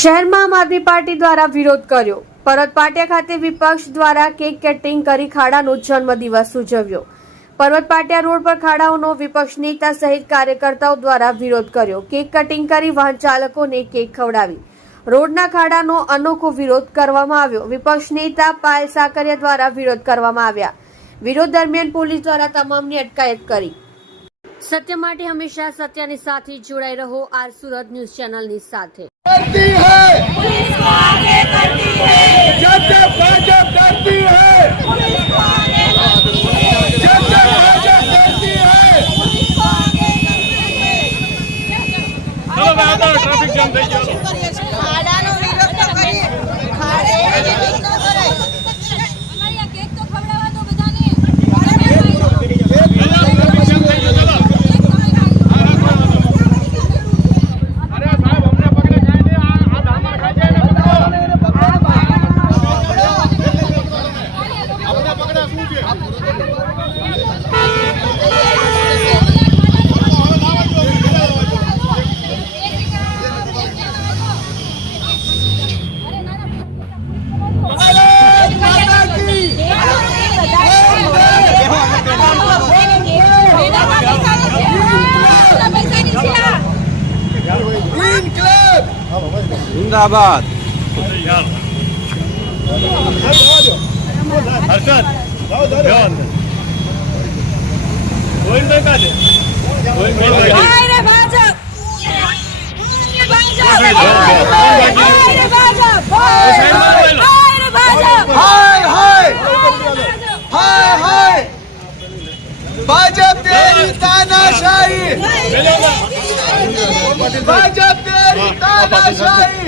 શહેરમાં આમ આદમી પાર્ટી દ્વારા વિરોધ કર્યો। પરત પાટિયા ખાતે વિપક્ષ દ્વારા કેક કટિંગ કરી ખાડાનો જન્મદિવસ ઉજવ્યો। પર્વત પાટિયા રોડ પર ખાડાઓનો વિપક્ષ નેતા સહિત કાર્યકર્તાઓ દ્વારા વિરોધ કર્યો। કેક કટિંગ કરી વાહન ચાલકોને કેક ખવડાવી રોડના ખાડાનો અનોખો વિરોધ કરવામાં આવ્યો। વિપક્ષ નેતા પાયલ સાકરિયા દ્વારા વિરોધ કરવામાં આવ્યા। વિરોધ દરમિયાન પોલીસ દ્વારા તમામની અટકાયત કરી। સત્ય માટે હંમેશા સત્યની સાથે જોડાઈ રહો। આર સુરત ન્યૂઝ ચેનલની સાથે करती है पुलिस को आगे करती है जब जब भाजपा करती है पुलिस को आगे करती है जब जब भाजपा करती है पुलिस को आगे करती है। चलो बाबा ट्रैफिक जाम થઈ ગયો ખાડાનો વિરોધ તો કરીએ ખાડે વિરોધ ન કરે અમારી આ કેક તો ખવડાવવા દો બધાને जिंदाबाद हरकत कोई नहीं काटे कोई नहीं हाय रे भाजप हाय रे भाजप हाय हाय हाय हाय भाजपा तेरी तानाशाही भाजपा तेरी तानाशाही